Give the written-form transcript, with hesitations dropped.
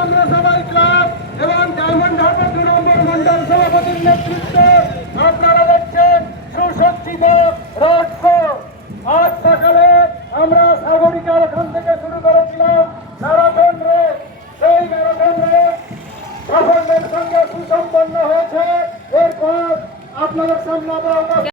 আমরা সবাই ক্লাব এবং ডায়মন্ড হারবার 2 নম্বর মন্ডল সভাপতির নেতৃত্বে আপনারা দেখছেন সুসজ্জিত রাজপথ। আজ সকালে আমরা সাগরিকার ওখান থেকে শুরু করেছিলাম ম্যারাথন রেস। সেই ম্যারাথন রেস সাফল্যের সঙ্গে সুসম্পন্ন হয়েছে। এরপর আপনাদের সামনে আমরা